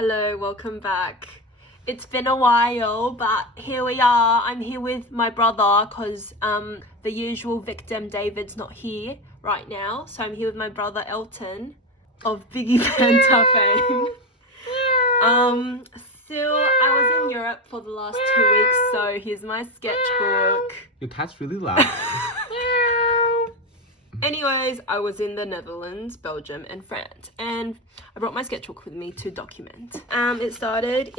Hello, welcome back. It's been a while, but here we are. I'm here with my brother because the usual victim David's not here right now. So I'm here with my brother Elton of Biggie Panther fame. Still, I was in Europe for the last 2 weeks, so here's my sketchbook. Your cat's really loud. Anyways, I was in the Netherlands, Belgium, and France, and I brought my sketchbook with me to document. It started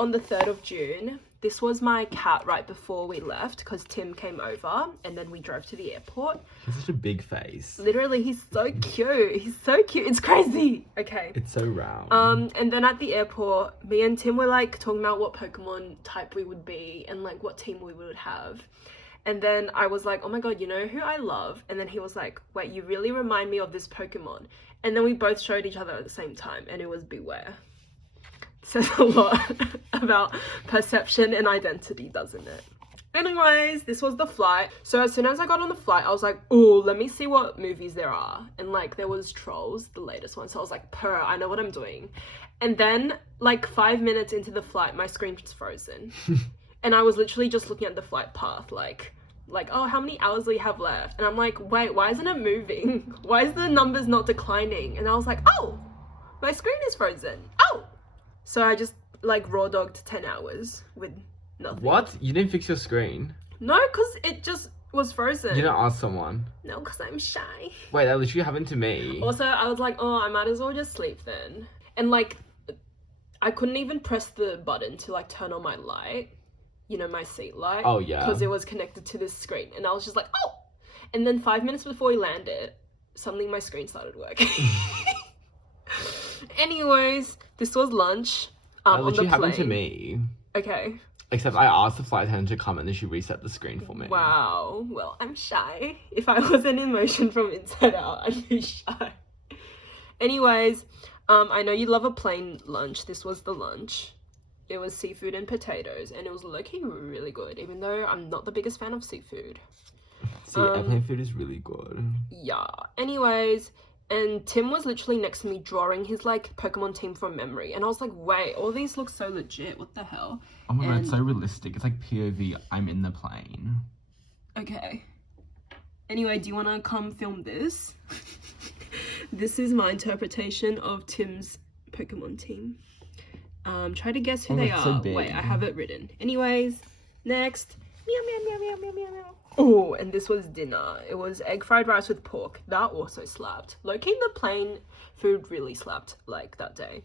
on the 3rd of June. This was my cat right before we left because Tim came over, and then we drove to the airport. He's such a big face. Literally, he's so cute. He's so cute. It's crazy. Okay. It's so round. And then at the airport, me and Tim were like talking about what Pokemon type we would be and like what team we would have. And then I was like, oh my god, you know who I love? And then he was like, wait, you really remind me of this Pokemon. And then we both showed each other at the same time, and it was Beware. It says a lot about perception and identity, doesn't it? Anyways, this was the flight. So as soon as I got on the flight, I was like, oh, let me see what movies there are. And like there was Trolls, the latest one. So I was like, I know what I'm doing. And then like 5 minutes into the flight, my screen was frozen. And I was literally just looking at the flight path, like, oh, how many hours do we have left? And I'm like, wait, why isn't it moving? Why is the numbers not declining? And I was like, oh, my screen is frozen. Oh! So I just, like, raw dogged 10 hours with nothing. What? You didn't fix your screen? No, because it just was frozen. You didn't ask someone? No, because I'm shy. Wait, that literally happened to me. Also, I was like, oh, I might as well just sleep then. And, like, I couldn't even press the button to, like, turn on my light. You know, my seat light. Oh, yeah. Because it was connected to this screen. And I was just like, oh! And then 5 minutes before we landed, suddenly my screen started working. Anyways, this was lunch that on the literally plane. happened to me. Okay. Except I asked the flight attendant to come and then she reset the screen for me. Wow. Well, I'm shy. If I was an emotion from inside out, I'd be shy. Anyways, I know you love a plain lunch. This was the lunch. It was seafood and potatoes, and it was looking really good, even though I'm not the biggest fan of seafood. See, airplane food is really good. Yeah. Anyways, and Tim was literally next to me drawing his, like, Pokemon team from memory, and I was like, wait, all these look so legit. What the hell? Oh my god, it's so realistic. It's like POV, I'm in the plane. Okay. Anyway, do you want to come film this? This is my interpretation of Tim's Pokemon team. Try to guess who they are. So big. Wait, I have it written. Anyways, next. Meow, meow, meow, meow, meow, meow. Oh, and this was dinner. It was egg fried rice with pork. That also slapped. Low-key, the plain food really slapped, like, that day.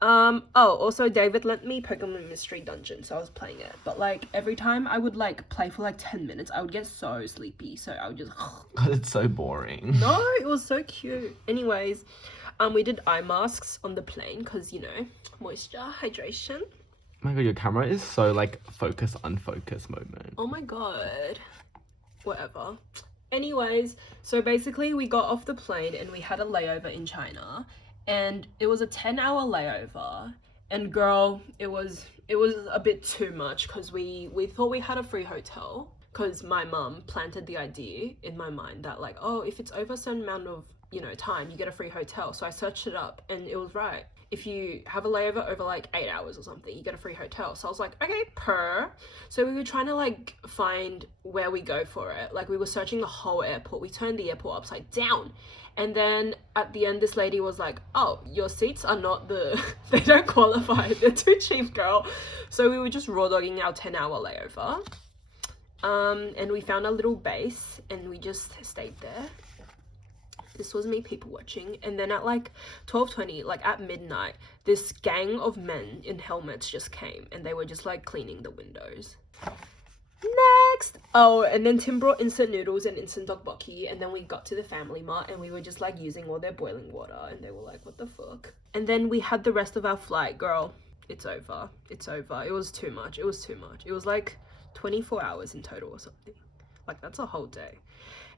Also, David lent me Pokemon Mystery Dungeon, so I was playing it. But, like, every time I would, like, play for, like, 10 minutes, I would get so sleepy. So I would just... God, it's so boring. No, it was so cute. Anyways, we did eye masks on the plane because, you know, moisture, hydration. Oh my god, your camera is so like focus, unfocus moment. Oh my god. Whatever. Anyways, so basically we got off the plane and we had a layover in China, and it was a 10-hour layover, and girl, it was a bit too much because we thought we had a free hotel because my mum planted the idea in my mind that, like, oh, if it's over a certain amount of, you know, time, you get a free hotel. So I searched it up and it was right. If you have a layover over like 8 hours or something, you get a free hotel. So I was like, okay, So we were trying to like find where we go for it. Like we were searching the whole airport. We turned the airport upside down. And then at the end, this lady was like, oh, your seats are not they don't qualify. They're too cheap, girl. So we were just raw dogging our 10-hour layover. And we found a little base and we just stayed there. This was me people watching, and then at like 12:20, like at midnight, this gang of men in helmets just came, and they were just like cleaning the windows. Next! Oh, and then Tim brought instant noodles and instant tteokbokki, and then we got to the family mart, and we were just like using all their boiling water, and they were like, what the fuck? And then we had the rest of our flight. Girl, it's over. It's over. It was too much. It was too much. It was like 24 hours in total or something. Like, that's a whole day.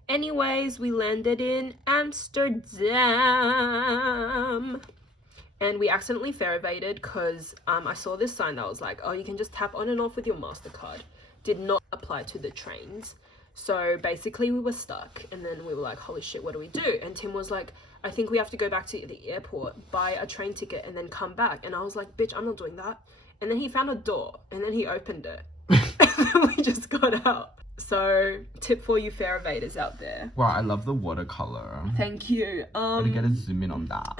Anyways, we landed in Amsterdam, and we accidentally fare evaded because I saw this sign that was like, oh, you can just tap on and off with your MasterCard. Did not apply to the trains. So basically we were stuck, and then we were like, holy shit, what do we do? And Tim was like, I think we have to go back to the airport, buy a train ticket, and then come back. And I was like, bitch, I'm not doing that. And then he found a door, and then he opened it. And then we just got out. So, tip for you fare evaders out there. Wow, I love the watercolor. Thank you. I'm gonna get a zoom in on that.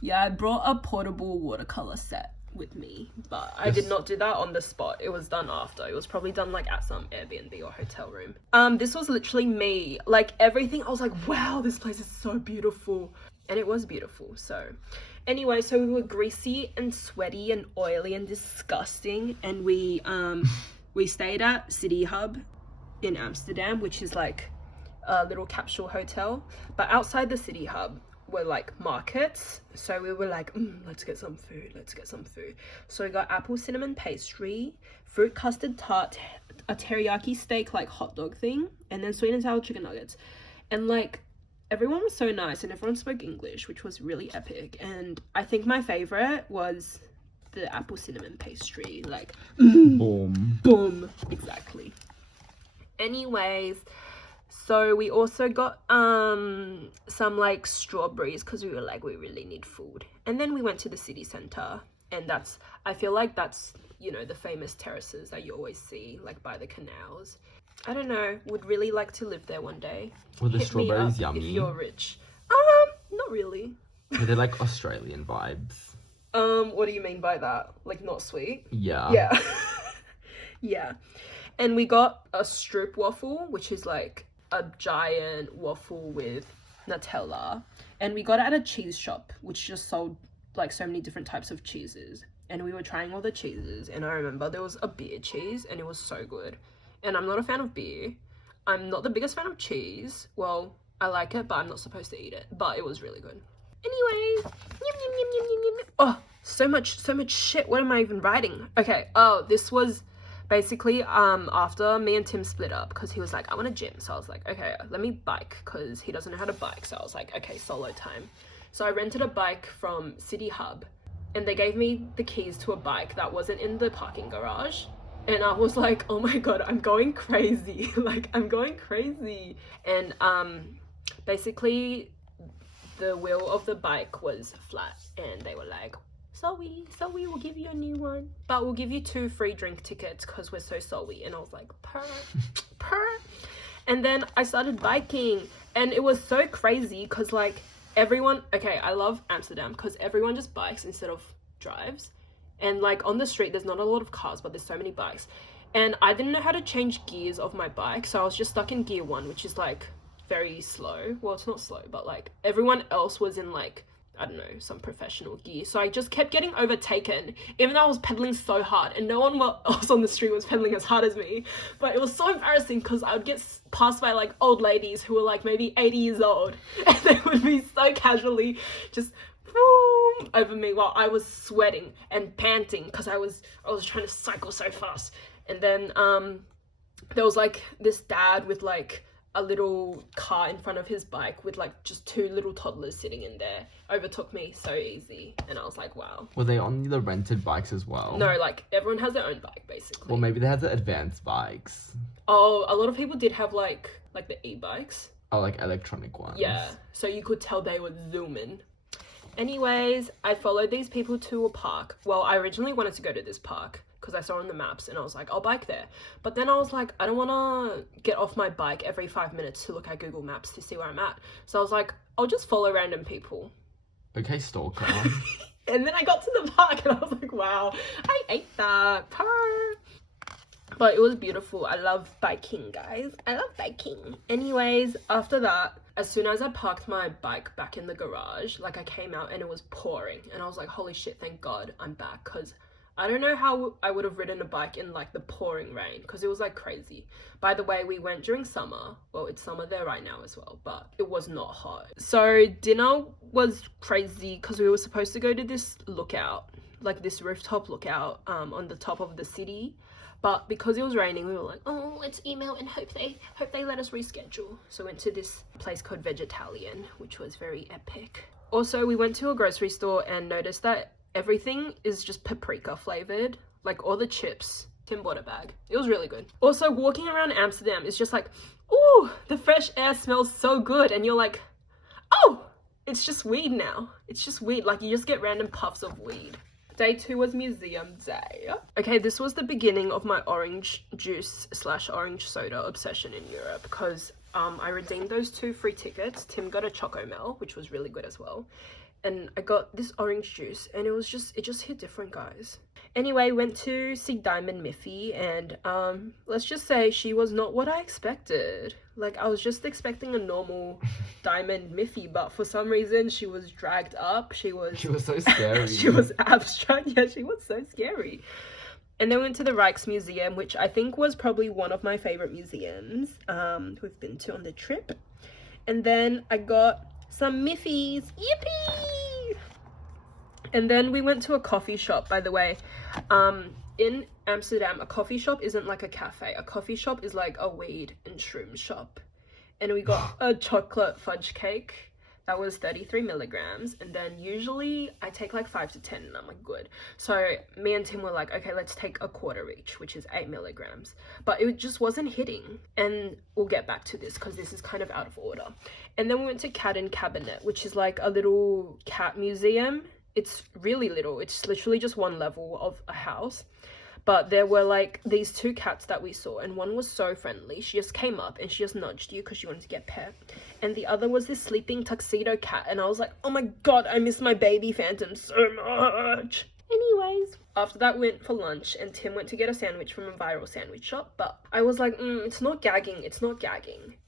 Yeah, I brought a portable watercolor set with me, but I did not do that on the spot. It was done after. It was probably done like at some Airbnb or hotel room. This was literally me. Like everything, I was like, wow, this place is so beautiful. And it was beautiful. So anyway, so we were greasy and sweaty and oily and disgusting, and we stayed at City Hub in Amsterdam, which is like a little capsule hotel. But outside the City Hub were like markets, so we were like, let's get some food. So we got apple cinnamon pastry, fruit custard tart, a teriyaki steak like hot dog thing, and then sweet and sour chicken nuggets. And like everyone was so nice, and everyone spoke English, which was really epic. And I think my favorite was the apple cinnamon pastry. Like boom, exactly. Anyways, so we also got some like strawberries because we were like, we really need food. And then we went to the city center, and I feel like that's, you know, the famous terraces that you always see like by the canals. I don't know, would really like to live there one day. Were the Hit me strawberries up yummy? if you're rich. Not really. They're like Australian vibes. What do you mean by that? Like not sweet? Yeah. Yeah. And we got a stroop waffle, which is like a giant waffle with Nutella. And we got it at a cheese shop, which just sold like so many different types of cheeses. And we were trying all the cheeses. And I remember there was a beer cheese, and it was so good. And I'm not a fan of beer. I'm not the biggest fan of cheese. Well, I like it, but I'm not supposed to eat it. But it was really good. Anyways, oh, so much shit. What am I even writing? Okay. Oh, this was basically after me and Tim split up, because he was like, I want a gym. So I was like, okay, let me bike, because he doesn't know how to bike. So I was like, okay, solo time. So I rented a bike from City Hub, and they gave me the keys to a bike that wasn't in the parking garage. And I was like, oh my god, I'm going crazy. Like, I'm going crazy. And basically the wheel of the bike was flat, and they were like, sorry, we'll give you a new one, but we'll give you 2 free drink tickets because we're so sorry. And I was like, purr. And then I started biking, and it was so crazy because like everyone, okay, I love Amsterdam because everyone just bikes instead of drives. And like on the street, there's not a lot of cars, but there's so many bikes. And I didn't know how to change gears of my bike, so I was just stuck in gear 1, which is like very slow. Well, it's not slow, but like everyone else was in like, I don't know, some professional gear. So I just kept getting overtaken, even though I was pedaling so hard, and no one else on the street was pedaling as hard as me. But it was so embarrassing because I would get passed by like old ladies who were like maybe 80 years old, and they would be so casually just boom over me while I was sweating and panting because I was trying to cycle so fast. And then there was like this dad with like a little car in front of his bike with like just 2 little toddlers sitting in there, overtook me so easy. And I was like, wow. Were they on the rented bikes as well? No, like everyone has their own bike basically. Well, maybe they had the advanced bikes. Oh, a lot of people did have like the e-bikes. Oh, like electronic ones. Yeah, so you could tell they were zooming. Anyways, I followed these people to a park. Well, I originally wanted to go to this park because I saw on the maps, and I was like, I'll bike there. But then I was like, I don't want to get off my bike every 5 minutes to look at Google Maps to see where I'm at. So I was like, I'll just follow random people. Okay, stalker. And then I got to the park, and I was like, wow, I ate that. Purr. But it was beautiful. I love biking, guys. I love biking. Anyways, after that, as soon as I parked my bike back in the garage, like I came out and it was pouring, and I was like, holy shit, thank God I'm back, because I don't know how I would have ridden a bike in like the pouring rain, because it was like crazy. By the way, we went during summer. Well, it's summer there right now as well, but it was not hot. So dinner was crazy because we were supposed to go to this lookout, like this rooftop lookout on the top of the city. But because it was raining, we were like, oh, let's email and hope they let us reschedule. So we went to this place called Vegetarian, which was very epic. Also, we went to a grocery store and noticed that everything is just paprika flavored. Like all the chips. Tim bought a bag. It was really good. Also, walking around Amsterdam is just like, ooh, the fresh air smells so good. And you're like, oh, it's just weed now. It's just weed. Like, you just get random puffs of weed. Day 2 was museum day. Okay, this was the beginning of my orange juice / orange soda obsession in Europe, because I redeemed those 2 free tickets. Tim got a Choco Mel, which was really good as well. And I got this orange juice, and it just hit different, guys. Anyway, went to see Diamond Miffy, and let's just say she was not what I expected. Like, I was just expecting a normal Diamond Miffy, but for some reason she was dragged up. She was so scary. she was abstract. Yeah, she was so scary. And then we went to the Rijksmuseum, which I think was probably one of my favorite museums we've been to on the trip. And then I got some Miffies. Yippee! And then we went to a coffee shop, by the way. In Amsterdam, a coffee shop isn't like a cafe. A coffee shop is like a weed and shroom shop. And we got a chocolate fudge cake that was 33 milligrams. And then usually I take like 5 to 10 and I'm like, good. So me and Tim were like, okay, let's take a quarter each, which is 8 milligrams. But it just wasn't hitting. And we'll get back to this because this is kind of out of order. And then we went to Cat and Cabinet, which is like a little cat museum. It's really little. It's literally just one level of a house. But there were like these 2 cats that we saw, and one was so friendly. She just came up and she just nudged you because she wanted to get pet. And the other was this sleeping tuxedo cat, and I was like, oh my god, I miss my baby Phantom so much. Anyways, after that we went for lunch, and Tim went to get a sandwich from a viral sandwich shop, but I was like, it's not gagging.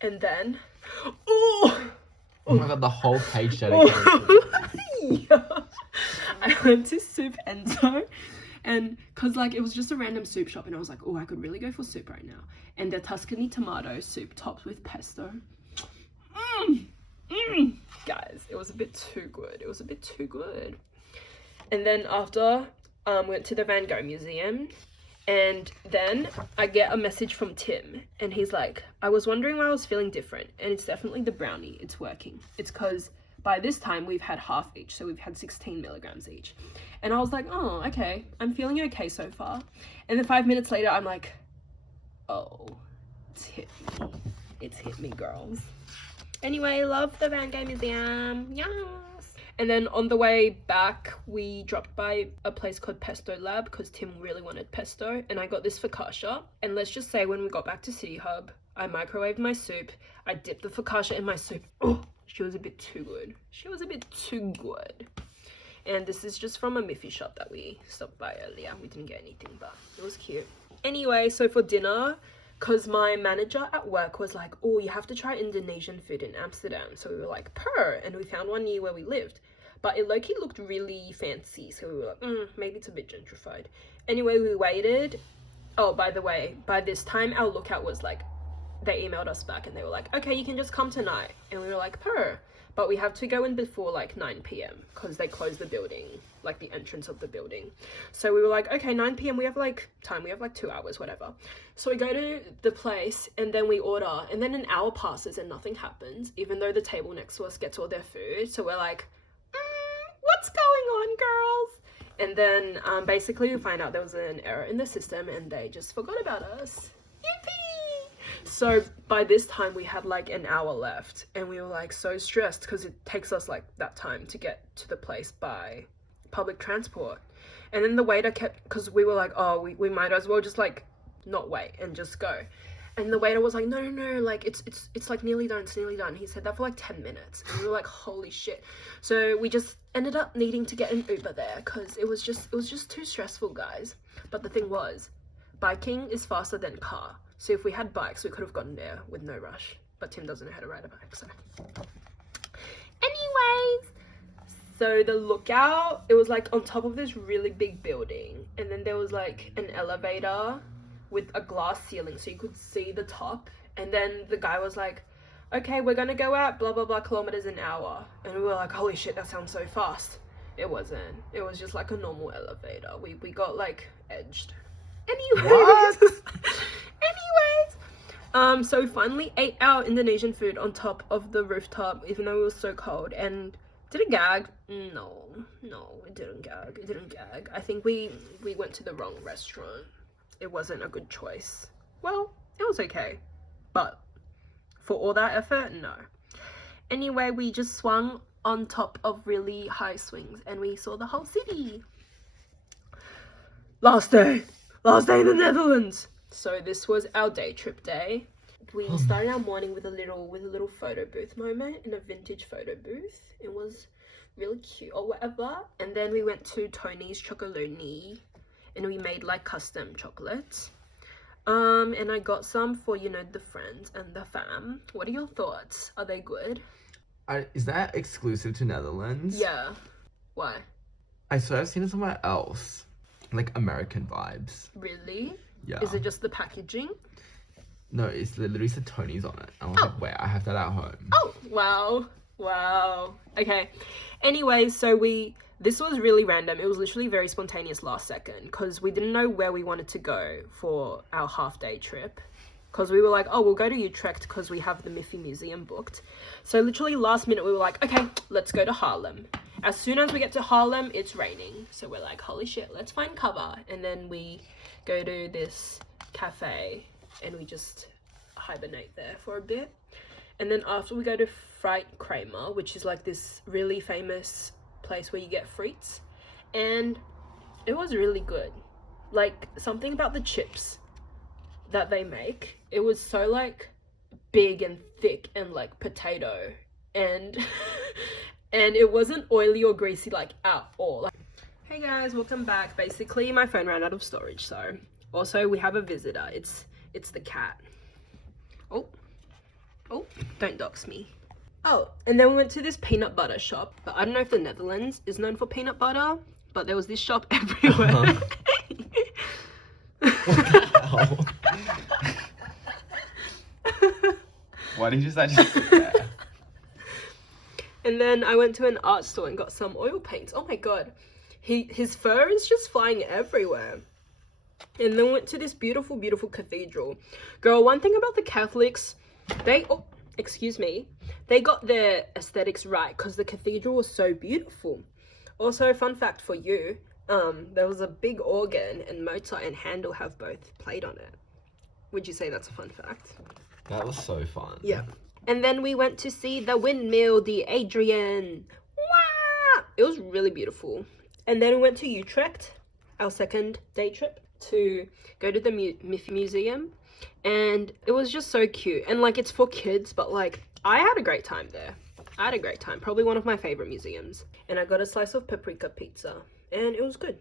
And then, oh my god, the whole page dedicated. Yeah. I went to Soup Enzo, and because like it was just a random soup shop, and I was like, oh, I could really go for soup right now. And the Tuscany tomato soup topped with pesto. Guys, it was a bit too good. And then after went to the Van Gogh Museum, and then I get a message from Tim, and he's like, I was wondering why I was feeling different, and it's definitely the brownie. It's working. It's because by this time we've had half each, so we've had 16 milligrams each. And I was like, oh, okay, I'm feeling okay so far. And then 5 minutes later, I'm like, oh, it's hit me, girls. Anyway, love the Van Gogh Museum. Yes. And then on the way back, we dropped by a place called Pesto Lab because Tim really wanted pesto, and I got this focaccia. And let's just say when we got back to City Hub, I microwaved my soup. I dipped the focaccia in my soup. Oh, she was a bit too good. And this is just from a miffy shop that we stopped by earlier. We didn't get anything, but it was cute. Anyway, so for dinner, because my manager at work was like, oh, you have to try Indonesian food in Amsterdam. So we were like, and we found one near where we lived. But it low-key looked really fancy. So we were like, maybe it's a bit gentrified. Anyway, we waited. Oh, by the way, by this time, our lookout was like, they emailed us back and they were like, okay, you can just come tonight. And we were like, but we have to go in before like 9 p.m. because they closed the building, like the entrance of the building. So we were like, okay, 9 p.m. we have like time, we have like 2 hours, whatever. So we go to the place and then we order, and then an hour passes and nothing happens, even though the table next to us gets all their food. So we're like, what's going on, girls? And then basically we find out there was an error in the system and they just forgot about us. Yippee! So by this time we had like an hour left, and we were like so stressed because it takes us like that time to get to the place by public transport. And then the waiter kept, because we were like, oh, we might as well just like not wait and just go. And the waiter was like, no, like it's like nearly done, it's nearly done. He said that for like 10 minutes. And we were like, holy shit. So we just ended up needing to get an Uber there because it was just too stressful, guys. But the thing was, biking is faster than car. So if we had bikes, we could have gotten there with no rush. But Tim doesn't know how to ride a bike, so. Anyways, so the lookout, it was like on top of this really big building. And then there was like an elevator with a glass ceiling so you could see the top. And then the guy was like, okay, we're gonna go at blah, blah, blah kilometers an hour. And we were like, holy shit, that sounds so fast. It wasn't. It was just like a normal elevator. We got like edged. Anyways. So we finally ate our Indonesian food on top of the rooftop, even though it was so cold. And did it gag? No, it didn't gag. I think we went to the wrong restaurant. It wasn't a good choice. Well, it was okay, but for all that effort, no. Anyway, we just swung on top of really high swings, and we saw the whole city. Last day in the Netherlands. So this was our day trip day. We started our morning with a little photo booth moment in a vintage photo booth. It was really cute or whatever. And then we went to Tony's Chocolonely and we made like custom chocolates. And I got some for, you know, the friends and the fam. What are your thoughts? Are they good? Is that exclusive to Netherlands? Yeah. Why? I swear I've seen it somewhere else. Like American vibes. Really? Yeah. Is it just the packaging? No, it's literally said Tony's on it. I was like, wait, I have that at home. Oh, wow. Okay. Anyway, so this was really random. It was literally very spontaneous last second because we didn't know where we wanted to go for our half-day trip. Because we were like, oh, we'll go to Utrecht because we have the Miffy Museum booked. So literally last minute we were like, okay, let's go to Haarlem. As soon as we get to Haarlem, it's raining. So we're like, holy shit, let's find cover. And then we go to this cafe and we just hibernate there for a bit. And then after we go to 𝓯𝓻𝓮𝓪𝓴𝔂, which is like this really famous place where you get frites. And it was really good. Like something about the chips that they make, it was so like big and thick and like potato, and and it wasn't oily or greasy like at all. Like, hey guys, welcome back. Basically my phone ran out of storage, so also we have a visitor. It's the cat. Oh, don't dox me. Oh, and then we went to this peanut butter shop, but I don't know if the Netherlands is known for peanut butter, but there was this shop everywhere. What the hell? Why did you just sit there? And then I went to an art store and got some oil paints. Oh my god, his fur is just flying everywhere. And then went to this beautiful cathedral. Girl, one thing about the Catholics, they got their aesthetics right because the cathedral was so beautiful. Also, fun fact for you, there was a big organ and Mozart and Handel have both played on it. Would you say that's a fun fact? That was so fun. Yeah. And then we went to see the windmill, the Adrian. Wow! It was really beautiful. And then we went to Utrecht, our second day trip, to go to the Miffy Museum. And it was just so cute. And like, it's for kids, but like, I had a great time there. I had a great time. Probably one of my favorite museums. And I got a slice of paprika pizza. And it was good.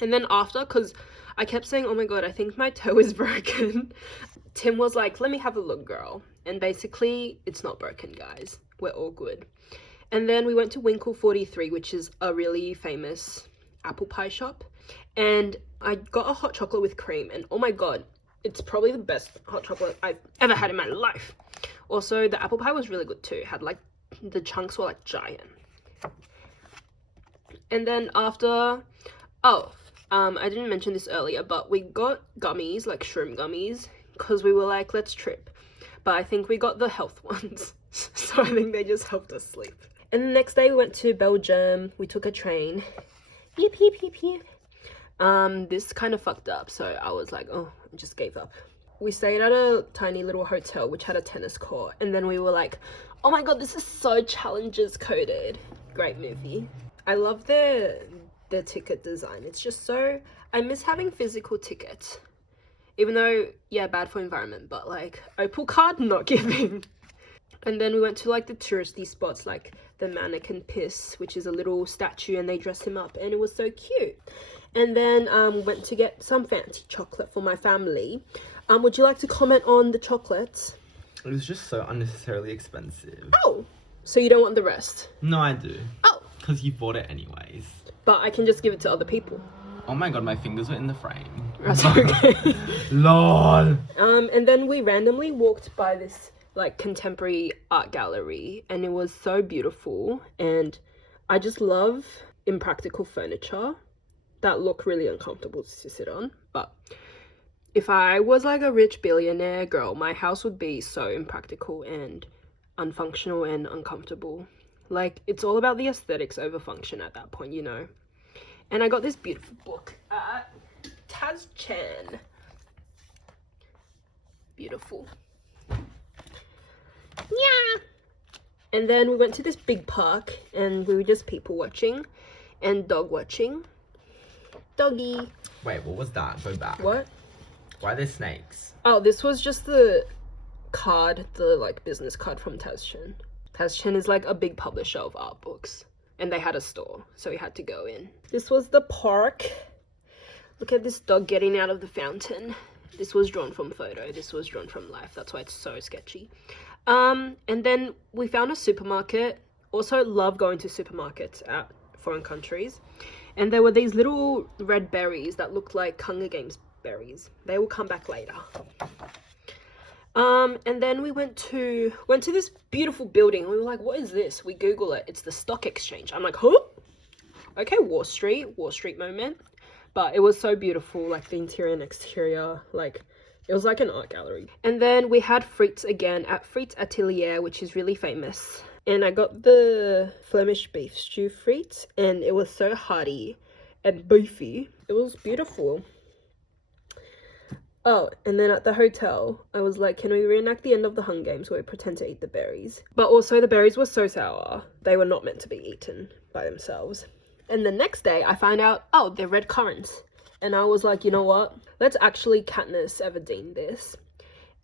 And then after, because I kept saying, oh my god, I think my toe is broken. Tim was like, let me have a look, girl. And basically, it's not broken, guys. We're all good. And then we went to Winkle 43, which is a really famous apple pie shop. And I got a hot chocolate with cream. And oh my god, it's probably the best hot chocolate I've ever had in my life. Also, the apple pie was really good too. It had like, the chunks were like giant. And then after, I didn't mention this earlier, but we got gummies, like shroom gummies, because we were like, let's trip. But I think we got the health ones. So I think they just helped us sleep. And the next day we went to Belgium. We took a train. Yip. This kind of fucked up. So I was like, oh, I just gave up. We stayed at a tiny little hotel, which had a tennis court. And then we were like, oh my god, this is so challenges coded. Great movie. I love their ticket design. It's just so, I miss having physical tickets. Even though, yeah, bad for environment, but like, Opal card, not giving. And then we went to like the touristy spots, like the mannequin piss, which is a little statue, and they dressed him up and it was so cute. And then went to get some fancy chocolate for my family. Would you like to comment on the chocolates? It was just so unnecessarily expensive. Oh, so you don't want the rest? No, I do. Oh. Because you bought it anyways. But I can just give it to other people. Oh my god, my fingers were in the frame. That's okay. LOL. And then we randomly walked by this like contemporary art gallery and it was so beautiful, and I just love impractical furniture that look really uncomfortable to sit on. But if I was like a rich billionaire girl, my house would be so impractical and unfunctional and uncomfortable. Like, it's all about the aesthetics over function at that point, you know. And I got this beautiful book at Taz-Chan. Beautiful. Yeah. And then we went to this big park and we were just people watching and dog watching. Doggy. Wait, what was that? Go back. What? Why are there snakes? Oh, this was just the card, the like business card from 𝓯𝓻𝓮𝓪𝓴𝔂. 𝓯𝓻𝓮𝓪𝓴𝔂 is like a big publisher of art books. And they had a store, so we had to go in. This was the park. Look at this dog getting out of the fountain. This was drawn from photo. This was drawn from life. That's why it's so sketchy. And then we found a supermarket. Also love going to supermarkets at foreign countries. And there were these little red berries that looked like Hunger Games berries. They will come back later. And then we went to this beautiful building. We were like, what is this? We Google it. It's the stock exchange. I'm like, huh? Okay, Wall Street moment. But it was so beautiful, like the interior and exterior, like it was like an art gallery. And then we had frites again at Frites Atelier, which is really famous. And I got the Flemish beef stew frites, and it was so hearty and beefy. It was beautiful. Oh, and then at the hotel, I was like, can we reenact the end of the Hunger Games where we pretend to eat the berries? But also the berries were so sour. They were not meant to be eaten by themselves. And the next day I find out, oh, they're red currants. And I was like, you know what? Let's actually Katniss Everdeen this.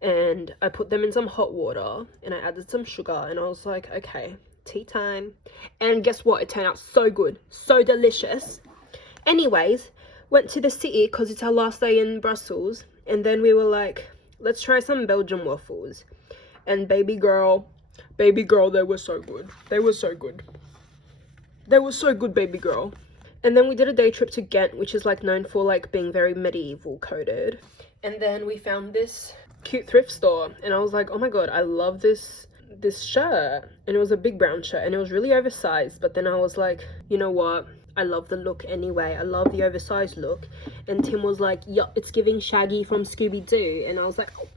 And I put them in some hot water and I added some sugar and I was like, okay, tea time. And guess what? It turned out so good, so delicious. Anyways, went to the city because it's our last day in Brussels. And then we were like, let's try some Belgian waffles. And baby girl, they were so good. They were so good. They were so good, baby girl. And then we did a day trip to Ghent, which is like known for like being very medieval coded. And then we found this cute thrift store and I was like, oh my god, I love this shirt. And it was a big brown shirt and it was really oversized, but then I was like, you know what, I love the look anyway. I love the oversized look. And Tim was like, yeah, it's giving Shaggy from Scooby-Doo. And I was like, oh,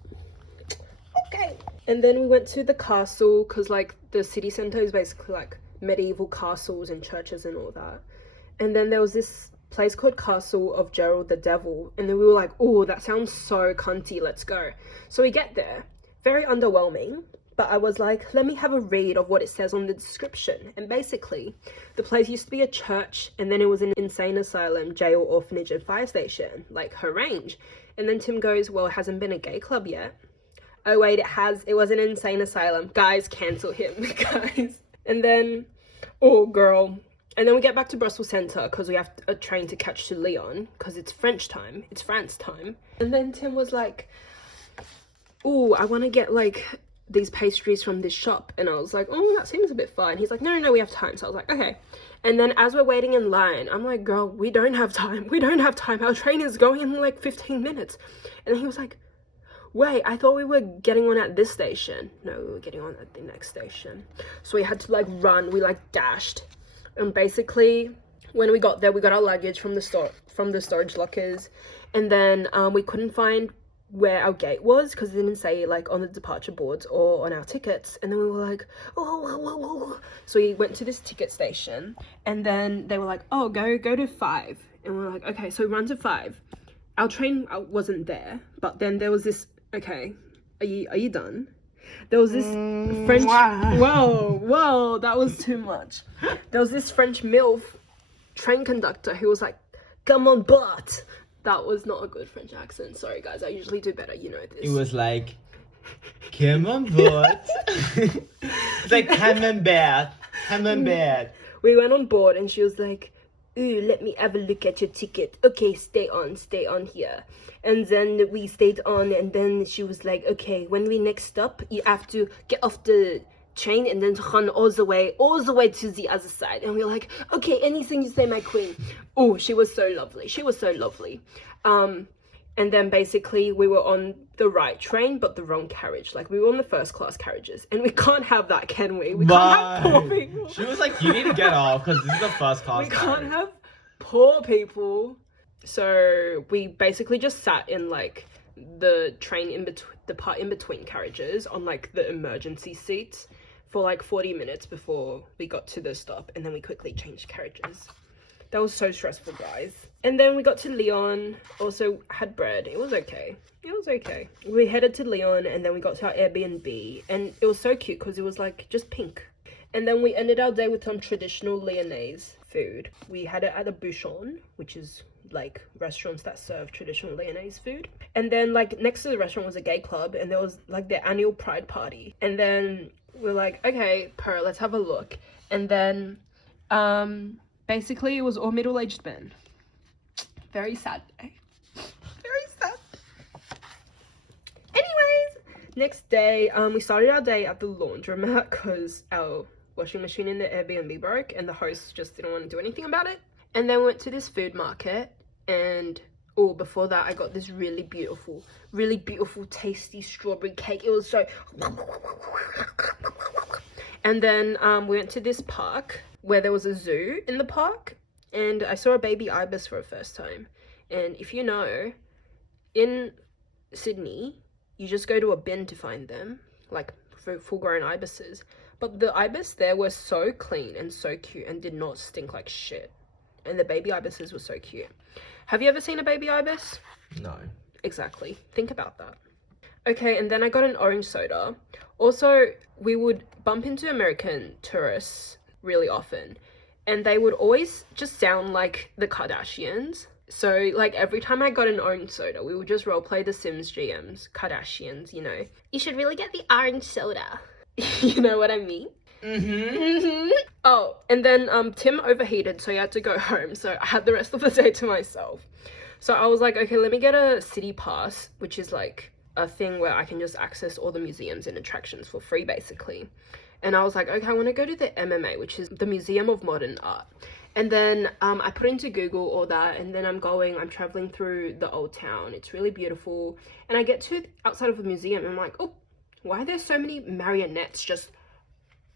okay. And then we went to the castle because like the city center is basically like medieval castles and churches and all that. And then there was this place called Castle of Gerald the Devil, and then we were like, oh, that sounds so cunty, let's go. So we get there, very underwhelming, but I was like, let me have a read of what it says on the description. And basically the place used to be a church, and then it was an insane asylum, jail, orphanage and fire station, like her range. And then Tim goes, well, it hasn't been a gay club yet. Oh wait, it was an insane asylum, guys, cancel him. Guys. And then, oh girl, and then we get back to Brussels Centre because we have a train to catch to Lyon because it's French time, it's France time. And then Tim was like, oh, I want to get like these pastries from this shop. And I was like, oh, that seems a bit fun. He's like, no, we have time. So I was like, okay. And then as we're waiting in line, I'm like, girl, we don't have time. Our train is going in like 15 minutes. And he was like, wait, I thought we were getting on at this station. No, we were getting on at the next station. So we had to like run, we like dashed. And basically when we got there, we got our luggage from the storage lockers, and then we couldn't find where our gate was because it didn't say like on the departure boards or on our tickets. And then we were like, oh. So we went to this ticket station, and then they were like, oh, go to 5. And we were like, okay. So we ran to 5. Our train wasn't there, but then there was this, okay, are you done? There was this French, whoa, that was too much. There was this French MILF train conductor who was like, come on, but that was not a good French accent. Sorry guys, I usually do better, you know this. It was like, come on, but. It's like camembert. We went on board and she was like, ooh, let me have a look at your ticket. Okay, stay on here. And then we stayed on, and then she was like, okay, when we next stop, you have to get off the train and then run all the way to the other side. And we were like, okay, anything you say, my queen. Oh, she was so lovely. And then basically we were on the right train but the wrong carriage. Like we were on the first class carriages, and we can't have that, can we? We can't have poor people. She was like, you need to get off because this is the first class. We can't have poor people. So we basically just sat in like the train in between, the part in between carriages, on like the emergency seats for like 40 minutes before we got to the stop, and then we quickly changed carriages. That was so stressful, guys. And then we got to Lyon, also had bread. It was okay. We headed to Lyon, and then we got to our Airbnb, and it was so cute because it was like just pink. And then we ended our day with some traditional Lyonnaise food. We had it at a bouchon, which is like restaurants that serve traditional Lyonnaise food. And then like next to the restaurant was a gay club, and there was like their annual pride party. And then we're like, okay, let's have a look. And then basically it was all middle-aged men. Very sad day. Very sad. Anyways, next day we started our day at the laundromat because our washing machine in the Airbnb broke and the host just didn't want to do anything about it. And then we went to this food market, and before that I got this really beautiful tasty strawberry cake. It was so and then we went to this park where there was a zoo in the park, and I saw a baby ibis for the first time. And if you know, in Sydney you just go to a bin to find them, like for full-grown ibises. But the ibis there were so clean and so cute and did not stink like shit. And the baby ibises were so cute. Have you ever seen a baby ibis? No. Exactly. Think about that. Okay, and then I got an orange soda. Also, we would bump into American tourists really often, and they would always just sound like the Kardashians. So, like, every time I got an orange soda, we would just roleplay the Sims GMs, Kardashians, you know. You should really get the orange soda. You know what I mean? Oh, and then Tim overheated, so he had to go home, so I had the rest of the day to myself. So I was like, okay, let me get a city pass, which is like a thing where I can just access all the museums and attractions for free, basically. And I was like, okay, I want to go to the MMA, which is the Museum of Modern Art. And then I put into Google all that, and then I'm traveling through the old town. It's really beautiful. And I get to outside of the museum, and I'm like, oh, why are there so many marionettes just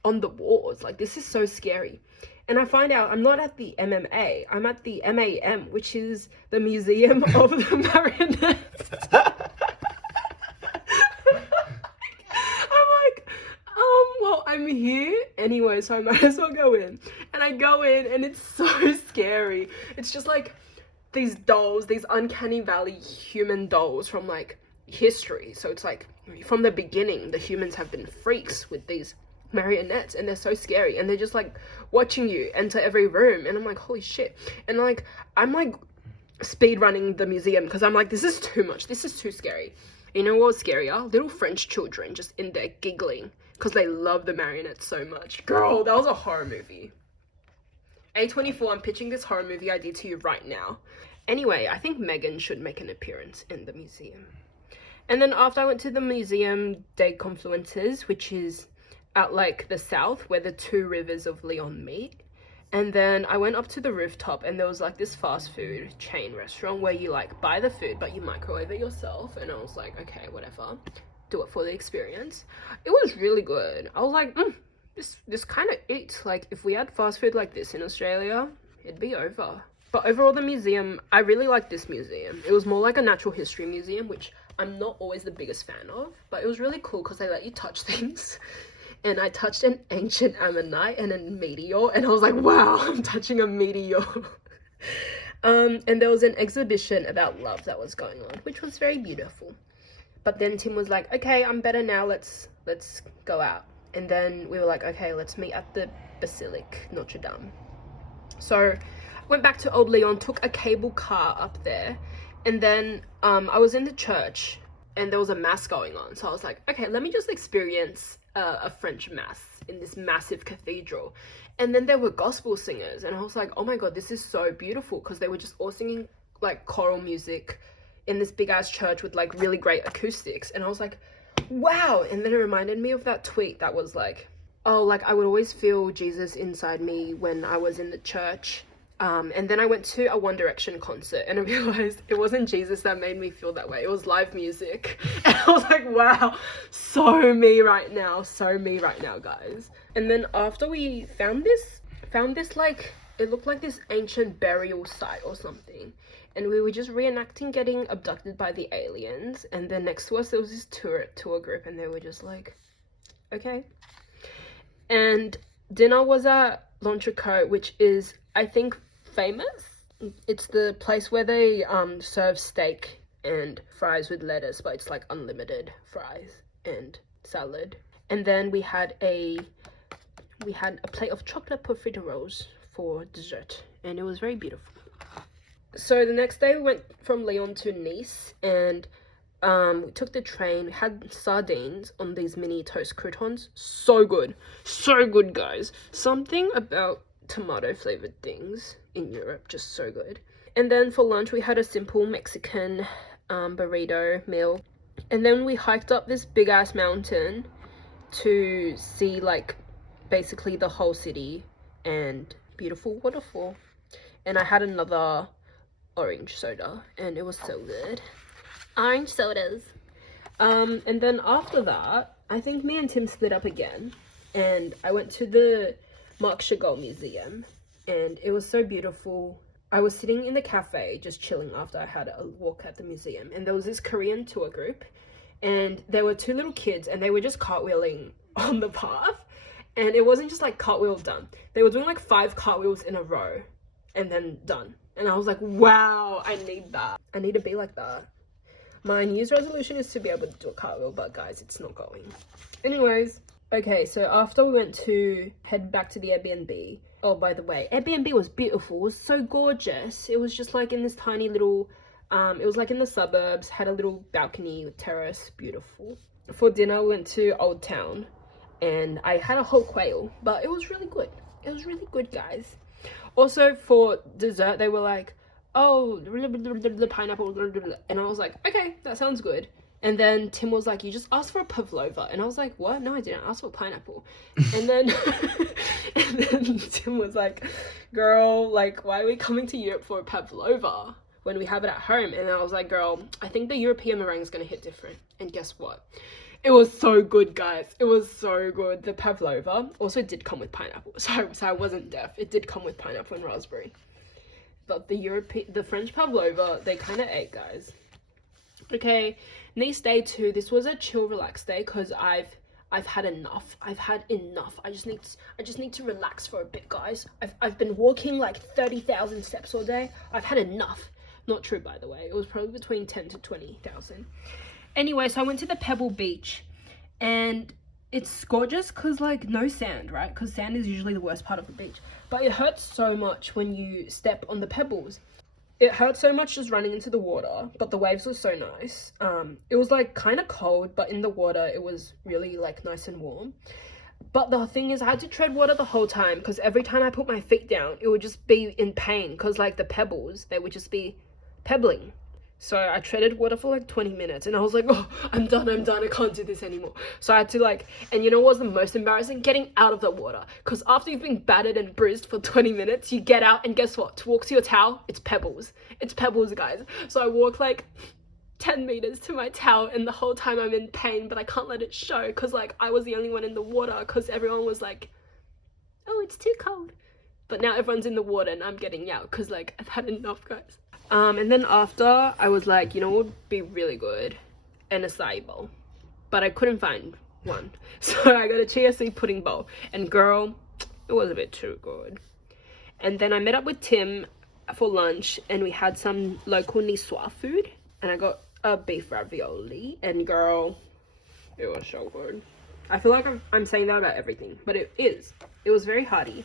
on the walls? Like, this is so scary. And I find out I'm not at the MMA, I'm at the MAM, which is the Museum of the Marionettes. I'm like, well, I'm here anyway, so I might as well go in. And I go in, and it's so scary. It's just like these dolls, these uncanny valley human dolls from like history. So it's like from the beginning, the humans have been freaks with these marionettes, and they're so scary, and they're just like watching you enter every room. And I'm like, holy shit. And like I'm like speed running the museum because I'm like, this is too much, this is too scary. You know what was scarier? Little French children just in there giggling because they love the marionettes so much. Girl, that was a horror movie. A24, I'm pitching this horror movie idea to you right now. Anyway, I think Megan should make an appearance in the museum. And then after I went to the Museum des Confluences, which is out like the south where the two rivers of Lyon meet. And then I went up to the rooftop, and there was like this fast food chain restaurant where you like buy the food but you microwave it yourself. And I was like, okay, whatever, do it for the experience. It was really good. I was like, this kind of eats. Like, if we had fast food like this in Australia, it'd be over. But overall, the museum, I really like this museum. It was more like a natural history museum, which I'm not always the biggest fan of, but it was really cool because they let you touch things. And I touched an ancient ammonite and a meteor, and I was like, wow, I'm touching a meteor. And there was an exhibition about love that was going on, which was very beautiful. But then Tim was like, okay, I'm better now, let's go out. And then we were like, okay, let's meet at the Basilique Notre Dame. So went back to Old Lyon, took a cable car up there, and then I was in the church and there was a mass going on. So I was like, okay, let me just experience a French mass in this massive cathedral. And then there were gospel singers, and I was like, oh my god, this is so beautiful, because they were just all singing like choral music in this big ass church with like really great acoustics. And I was like, wow. And then it reminded me of that tweet that was like, oh, like I would always feel Jesus inside me when I was in the church. And then I went to a One Direction concert, and I realized it wasn't Jesus that made me feel that way. It was live music. And I was like, wow, so me right now, guys. And then after we found this like, it looked like this ancient burial site or something. And we were just reenacting getting abducted by the aliens. And then next to us, there was this tour group, and they were just like, okay. And dinner was at l'Entrecôte, which is, I think, famous. It's the place where they serve steak and fries with lettuce, but it's like unlimited fries and salad. And then we had a we had a plate of chocolate profiteroles for dessert, and it was very beautiful. So the next day we went from Lyon to Nice, and we took the train. We had sardines on these mini toast croutons. So good, guys. Something about tomato flavored things in Europe, just so good. And then for lunch we had a simple Mexican burrito meal, and then we hiked up this big ass mountain to see like basically the whole city and beautiful waterfall. And I had another orange soda, and it was so good. Orange sodas. And then after that, I think me and Tim split up again, and I went to the Marc Chagall Museum, and it was so beautiful. I was sitting in the cafe just chilling after I had a walk at the museum, and there was this Korean tour group, and there were two little kids, and they were just cartwheeling on the path, and it wasn't just like cartwheel done. They were doing like 5 cartwheels in a row and then done. And I was like, wow, I need that. I need to be like that. My New Year's resolution is to be able to do a cartwheel, but guys, it's not going. Anyways, okay, so after we went to head back to the Airbnb. Oh, by the way, Airbnb was beautiful. It was so gorgeous. It was just like in this tiny little, it was like in the suburbs, had a little balcony with terrace, beautiful. For dinner, we went to Old Town, and I had a whole quail, but it was really good. It was really good, guys. Also, for dessert, they were like, oh, the pineapple, and I was like, okay, that sounds good. And then Tim was like, you just asked for a pavlova, and I was like, what? No, I didn't ask for pineapple. And then and then Tim was like, girl, like, why are we coming to Europe for a pavlova when we have it at home? And I was like, girl, I think the European meringue is gonna hit different. And guess what? It was so good, guys. It was so good. The pavlova also did come with pineapple, so I wasn't deaf. It did come with pineapple and raspberry. But the French pavlova, they kind of ate, guys. Okay, Nice day 2. This was a chill, relaxed day because I've had enough. I've had enough. I just need to relax for a bit, guys. I've been walking like 30,000 steps all day. I've had enough. Not true, by the way. It was probably between 10 to 20,000. Anyway, so I went to the Pebble Beach, and it's gorgeous because like no sand, right? Because sand is usually the worst part of the beach, but it hurts so much when you step on the pebbles. It hurt so much just running into the water, but the waves were so nice. It was like kind of cold, but in the water it was really like nice and warm. But the thing is, I had to tread water the whole time because every time I put my feet down, it would just be in pain because like the pebbles, they would just be pebbling. So I treaded water for like 20 minutes, and I was like, oh, I'm done, I can't do this anymore. So I had to like, and you know what's the most embarrassing? Getting out of the water. Because after you've been battered and bruised for 20 minutes, you get out, and guess what? To walk to your towel, it's pebbles. It's pebbles, guys. So I walked like 10 meters to my towel, and the whole time I'm in pain, but I can't let it show because like I was the only one in the water because everyone was like, oh, it's too cold. But now everyone's in the water and I'm getting out because like I've had enough, guys. And then after, I was like, you know what would be really good? An acai bowl. But I couldn't find one. So I got a chia seed pudding bowl. And girl, it was a bit too good. And then I met up with Tim for lunch, and we had some local niçoise food. And I got a beef ravioli. And girl, it was so good. I feel like I'm saying that about everything, but it is. It was very hearty.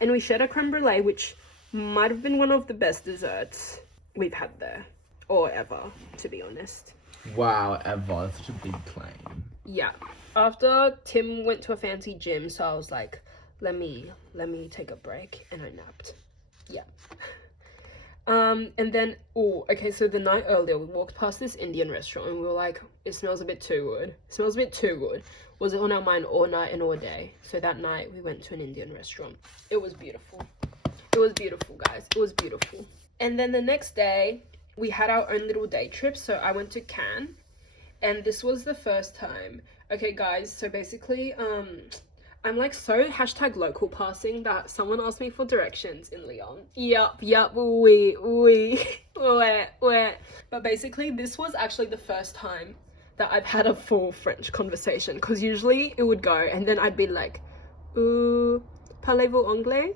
And we shared a creme brulee, which might have been one of the best desserts we've had there, or ever, to be honest. Wow, ever. Such a big claim. Yeah. After, Tim went to a fancy gym, so I was like, let me take a break, and I napped. Yeah. And then, oh, okay, so the night earlier, we walked past this Indian restaurant, and we were like, it smells a bit too good. It smells a bit too good. Was it on our mind all night and all day? So that night, we went to an Indian restaurant. It was beautiful. It was beautiful, guys. It was beautiful. And then the next day, we had our own little day trip. So I went to Cannes, and this was the first time. Okay, guys, so basically, I'm like so #local passing that someone asked me for directions in Lyon. Yup, oui. But basically, this was actually the first time that I've had a full French conversation, because usually it would go, and then I'd be like, parlez-vous anglais?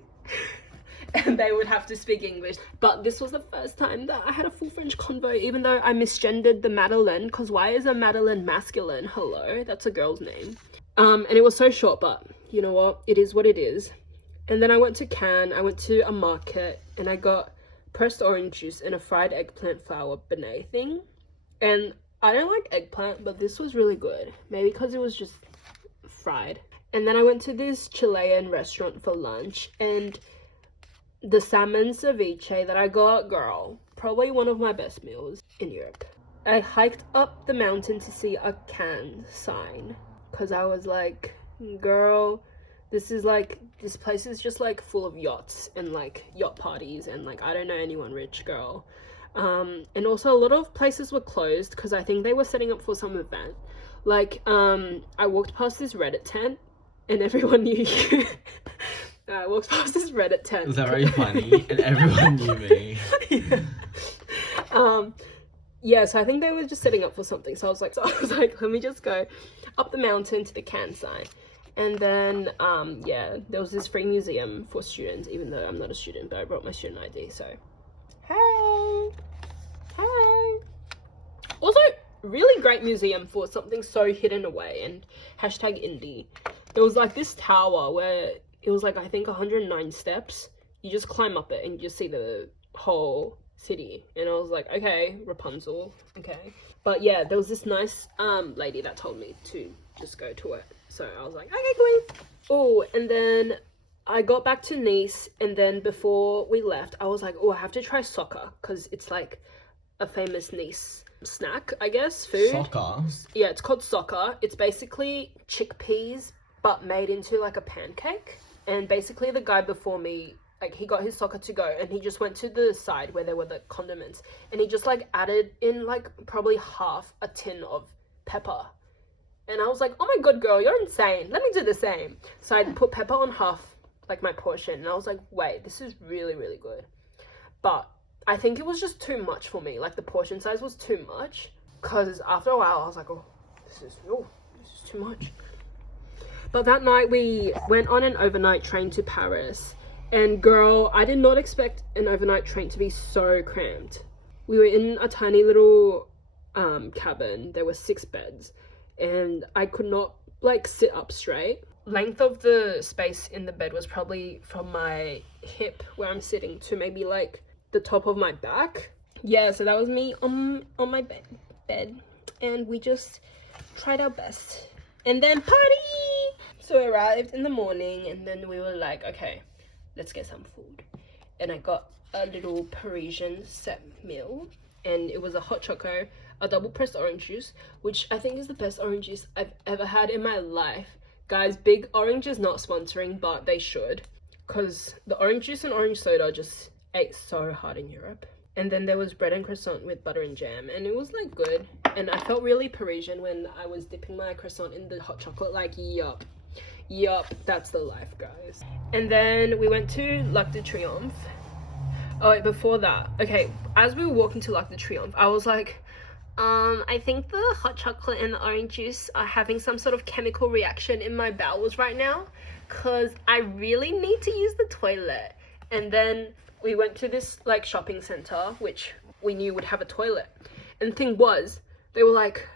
And they would have to speak English. But this was the first time that I had a full French convo, even though I misgendered the Madeleine, because why is a Madeleine masculine? Hello, that's a girl's name. And it was so short, but you know what, it is what it is. And then I went to Cannes, I went to a market, and I got pressed orange juice and a fried eggplant flour benet thing. And I don't like eggplant, but this was really good. Maybe because it was just fried. And then I went to this Chilean restaurant for lunch, and the salmon ceviche that I got, girl, probably one of my best meals in Europe. I hiked up the mountain to see a Cannes sign, because I was like, girl, this place is just like full of yachts and like yacht parties, and like I don't know anyone rich, girl. And also a lot of places were closed because I think they were setting up for some event. Like I walked past this Reddit tent and everyone knew you. I walked past this Reddit tent. Was that very funny? And everyone knew me. Yeah. Yeah, so I think they were just setting up for something. So I was like, let me just go up the mountain to the Cannes sign. And then, yeah, there was this free museum for students, even though I'm not a student, but I brought my student ID, so. Hey! Hey! Also, really great museum for something so hidden away, and hashtag indie. There was like this tower where it was like, I think 109 steps. You just climb up it and you just see the whole city. And I was like, okay, Rapunzel, okay. But yeah, there was this nice lady that told me to just go to it. So I was like, okay, queen. Oh, and then I got back to Nice, and then before we left, I was like, oh, I have to try ssocca, because it's like a famous Nice snack, I guess, food. Ssocca? Yeah, it's called ssocca. It's basically chickpeas, but made into like a pancake. And basically the guy before me, like, he got his ssocca to go, and he just went to the side where there were the condiments, and he just like added in like probably half a tin of pepper. And I was like, oh my god, girl, you're insane. Let me do the same. So I put pepper on half, like, my portion. And I was like, wait, this is really, really good. But I think it was just too much for me. Like, the portion size was too much. Because after a while, I was like, oh, this is too much. But that night, we went on an overnight train to Paris. And girl, I did not expect an overnight train to be so cramped. We were in a tiny little cabin. There were 6 beds. And I could not like sit up straight. Length of the space in the bed was probably from my hip where I'm sitting to maybe like the top of my back. Yeah, so that was me on my bed, and we just tried our best. And then party! So we arrived in the morning, and then we were like, okay, let's get some food. And I got a little Parisian set meal, and it was a hot choco, a double pressed orange juice, which I think is the best orange juice I've ever had in my life. Guys, Big Orange is not sponsoring, but they should, because the orange juice and orange soda just ate so hard in Europe. And then there was bread and croissant with butter and jam, and it was like good. And I felt really Parisian when I was dipping my croissant in the hot chocolate, like, yup, that's the life, guys. And then we went to L'Arc de Triomphe. Oh wait, before that, okay, as we were walking to L'Arc de Triomphe, I was like, I think the hot chocolate and the orange juice are having some sort of chemical reaction in my bowels right now, because I really need to use the toilet. And then we went to this like shopping center, which we knew would have a toilet. And the thing was, they were like,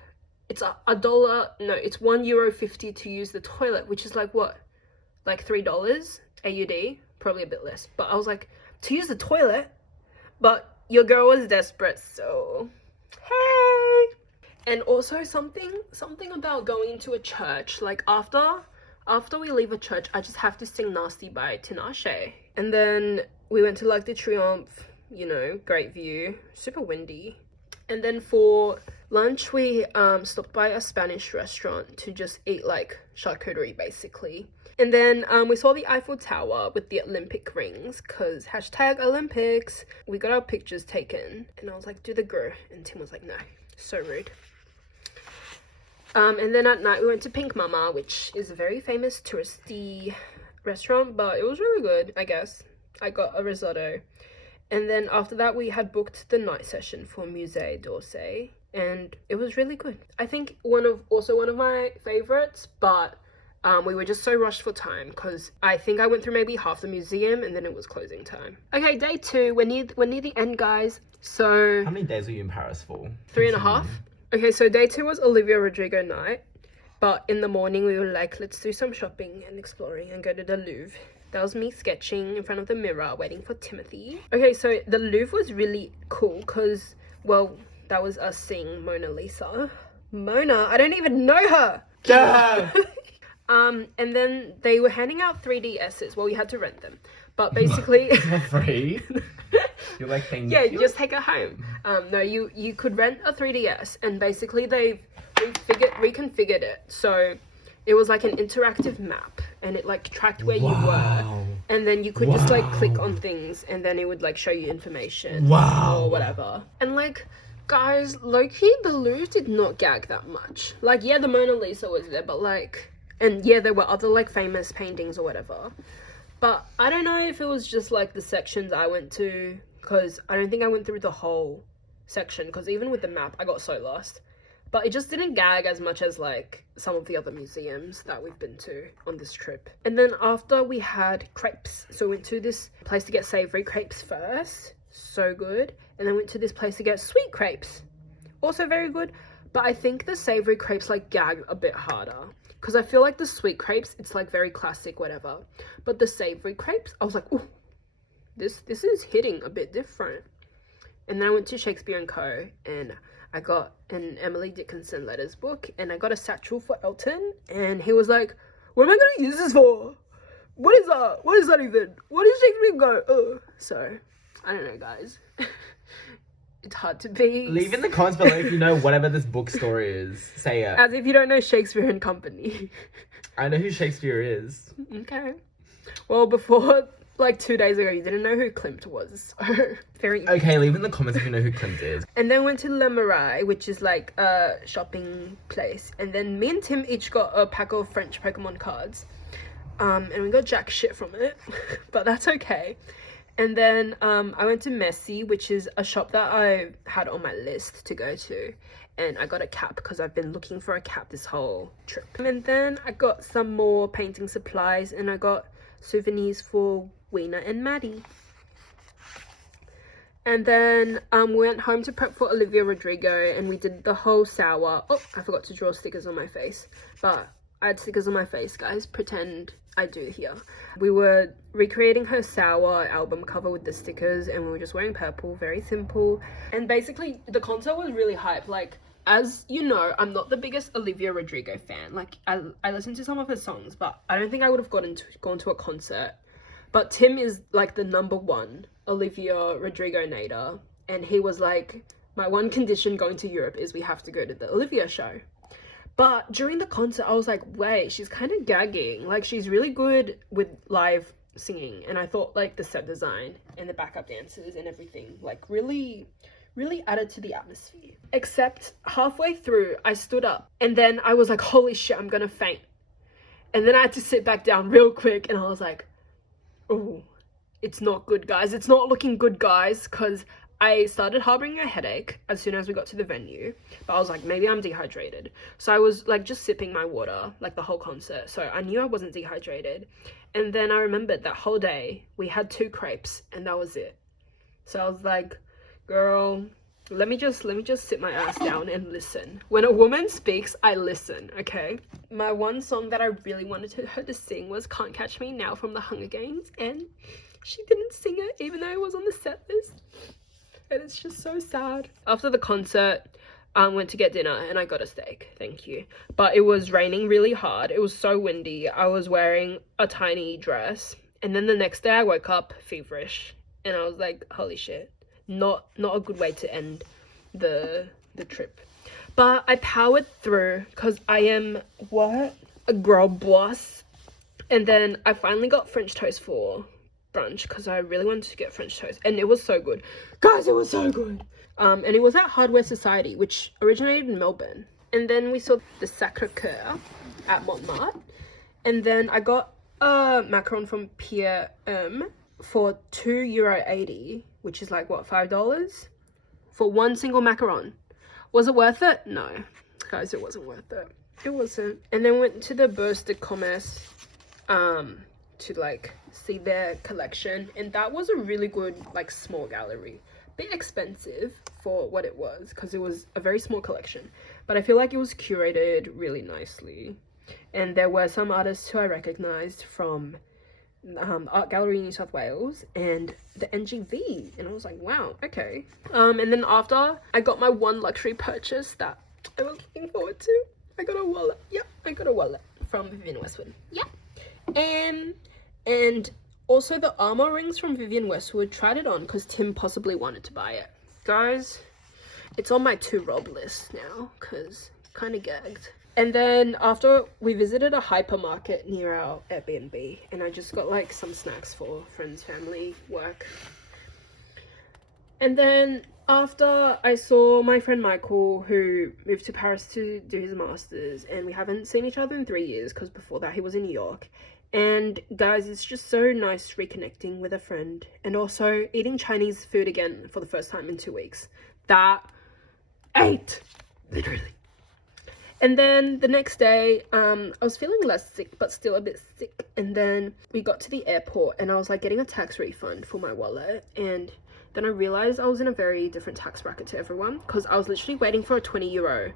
it's it's €1.50 to use the toilet, which is like what? Like $3 AUD? Probably a bit less. But I was like, to use the toilet? But your girl was desperate, so hey. And also something about going into a church, like after we leave a church, I just have to sing Nasty by Tinashe. And then we went to L'Arc de Triomphe, you know, great view, super windy. And then for lunch, we stopped by a Spanish restaurant to just eat like charcuterie basically. And then we saw the Eiffel Tower with the Olympic rings, because hashtag Olympics. We got our pictures taken, and I was like, do the grr, and Tim was like, no, so rude. And then at night we went to Pink Mama, which is a very famous touristy restaurant, but it was really good, I guess. I got a risotto. And then after that we had booked the night session for Musée d'Orsay, and it was really good. I think one of my favorites, but we were just so rushed for time, because I think I went through maybe half the museum and then it was closing time. Okay, day 2, we're near the end, guys. So how many days were you in Paris for? 3.5. Okay, so day 2 was Olivia Rodrigo night, But in the morning we were like, let's do some shopping and exploring and go to the Louvre. That was me sketching in front of the mirror waiting for Timothy. Okay, so the Louvre was really cool because, well, that was us seeing Mona Lisa. Mona, I don't even know her. Yeah. And then they were handing out 3DSs. Well, you had to rent them, but basically For free. You're like, thank yeah, you. you just take it home. No, you could rent a 3DS, and basically they've reconfigured it so it was like an interactive map, and it like tracked where you were, and then you could just like click on things, and then it would like show you information or whatever. And like, guys, low-key, the Louvre did not gag that much. Like, yeah, the Mona Lisa was there, but like, and yeah, there were other like famous paintings or whatever, but I don't know if it was just like the sections I went to, because I don't think I went through the whole section, because even with the map I got so lost. But it just didn't gag as much as like some of the other museums that we've been to on this trip. And then after, we had crepes. So we went to this place to get savory crepes first, so good, and then went to this place to get sweet crepes, also very good. But I think the savory crepes like gag a bit harder, because I feel like the sweet crepes, it's like very classic, whatever, but the savory crepes, I was like, ooh, this is hitting a bit different. And then I went to Shakespeare & Co. and I got an Emily Dickinson letters book, and I got a satchel for Elton, and he was like, what am I gonna use this for? What is that? What is that even? What is Shakespeare & Co? So, I don't know, guys. It's hard to be. Leave in the comments below if you know whatever this bookstore is. Say it. As if you don't know Shakespeare & Company. I know who Shakespeare is. Okay. Well, before, like 2 days ago, you didn't know who Klimt was. So, very Okay, leave in the comments if you know who Klimt is. And then went to Le Marais, which is like a shopping place. And then me and Tim each got a pack of French Pokemon cards. And we got jack shit from it, but that's okay. And then I went to Messi, which is a shop that I had on my list to go to. And I got a cap because I've been looking for a cap this whole trip. And then I got some more painting supplies, and I got souvenirs for Weena and Maddie. And then we went home to prep for Olivia Rodrigo, and we did the whole 𝓂𝓂. Oh, I forgot to draw stickers on my face, but I had stickers on my face, guys. Pretend I do here. We were recreating her 𝓂𝓂 album cover with the stickers, and we were just wearing purple, very simple. And basically the concert was really hype. Like, as you know, I'm not the biggest Olivia Rodrigo fan. Like, I listened to some of her songs, but I don't think I would have gone to a concert. But Tim is like the #1 Olivia Rodrigo nader, and he was like, my one condition going to Europe is we have to go to the Olivia show. But during the concert, I was like, wait, she's kind of gagging. Like, she's really good with live singing. And I thought, like, the set design and the backup dancers and everything, like, really added to the atmosphere. Except halfway through, I stood up. And then I was like, holy shit, I'm gonna faint. And then I had to sit back down real quick. And I was like, oh, it's not good, guys. It's not looking good, guys. Because I started harboring a headache as soon as we got to the venue, but I was like, maybe I'm dehydrated. So I was like just sipping my water like the whole concert, so I knew I wasn't dehydrated. And then I remembered that whole day we had 2 crepes, and that was it. So I was like, girl, let me just sit my ass down and listen. When a woman speaks, I listen, okay? My one song that I really wanted her to sing was Can't Catch Me Now from the Hunger Games, and she didn't sing it even though it was on the set list. And it's just so sad. After the concert, I went to get dinner, and I got a steak, thank you. But it was raining really hard. It was so windy. I was wearing a tiny dress. And then the next day I woke up feverish, and I was like, holy shit. Not a good way to end the trip. But I powered through because I am, a girl boss. And then I finally got French toast for brunch because I really wanted to get French toast, and it was so good, guys. It was so good. And it was at Hardware Society, which originated in Melbourne. And then we saw the Sacré-Cœur at Montmartre, and then I got a macaron from Pierre for €2.80, which is like what, $5 for one single macaron. Was it worth it? No, guys, it wasn't worth it. It wasn't. And then went to the Bourse de Commerce to like see their collection, and that was a really good like small gallery. bit expensive for what it was because it was a very small collection, but I feel like it was curated really nicely. And there were some artists who I recognized from Art Gallery New South Wales and the NGV, and I was like, wow, okay. And then after I got my one luxury purchase that I was looking forward to, I got a wallet. Yep, I got a wallet from Vivienne Westwood. Yep. And also the armor rings from Vivienne Westwood, tried it on because Tim possibly wanted to buy it. Guys, it's on my to rob list now because kind of gagged. And then after we visited a hypermarket near our Airbnb, and I just got like some snacks for friends, family, work. And then after I saw my friend Michael, who moved to Paris to do his master's, and we haven't seen each other in 3 years because before that he was in New York. And guys, it's just so nice reconnecting with a friend and also eating Chinese food again for the first time in 2 weeks. That ate, literally. And then the next day, I was feeling less sick, but still a bit sick. And then we got to the airport and I was like getting a tax refund for my wallet. And then I realized I was in a very different tax bracket to everyone because I was literally waiting for a 20 euro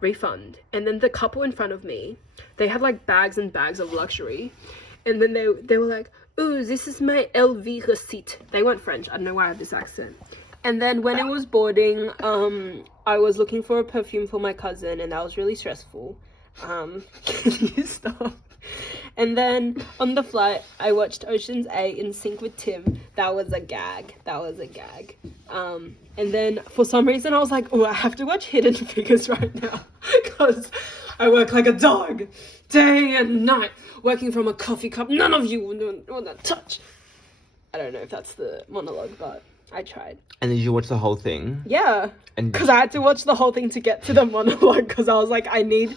refund. And then the couple in front of me, they had like bags and bags of luxury. And then they were like, ooh, this is my LV receipt. They weren't French. I don't know why I have this accent. And then when it was boarding, I was looking for a perfume for my cousin, and that was really stressful. Can you stop? And then on the flight, I watched Ocean's 8 in sync with Tim. That was a gag. That was a gag. And then for some reason, I was like, oh, I have to watch Hidden Figures right now because I work like a dog day and night, working from a coffee cup. None of you want to touch. I don't know if that's the monologue, but I tried. And did you watch the whole thing? Yeah, And because I had to watch the whole thing to get to the monologue because I was like, I need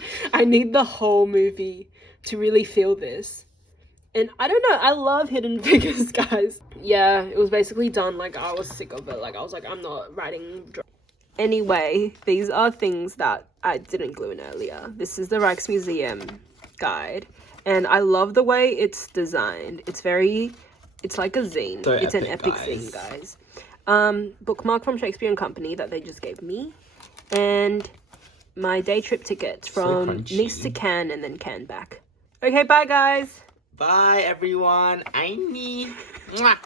the whole movie to really feel this. And I don't know, I love Hidden Figures, guys. Yeah, it was basically done. Like, I was sick of it. Like, I was like, I'm not writing. Anyway, these are things that I didn't glue in earlier. This is the Rijksmuseum guide. And I love the way it's designed. It's like a zine. So it's an epic, epic guys. zine, guys. Bookmark from Shakespeare and Company that they just gave me. And my day trip tickets from crunchy. Nice to Cannes and then Cannes back. Okay, bye, guys. Bye, everyone. I need. Mwah.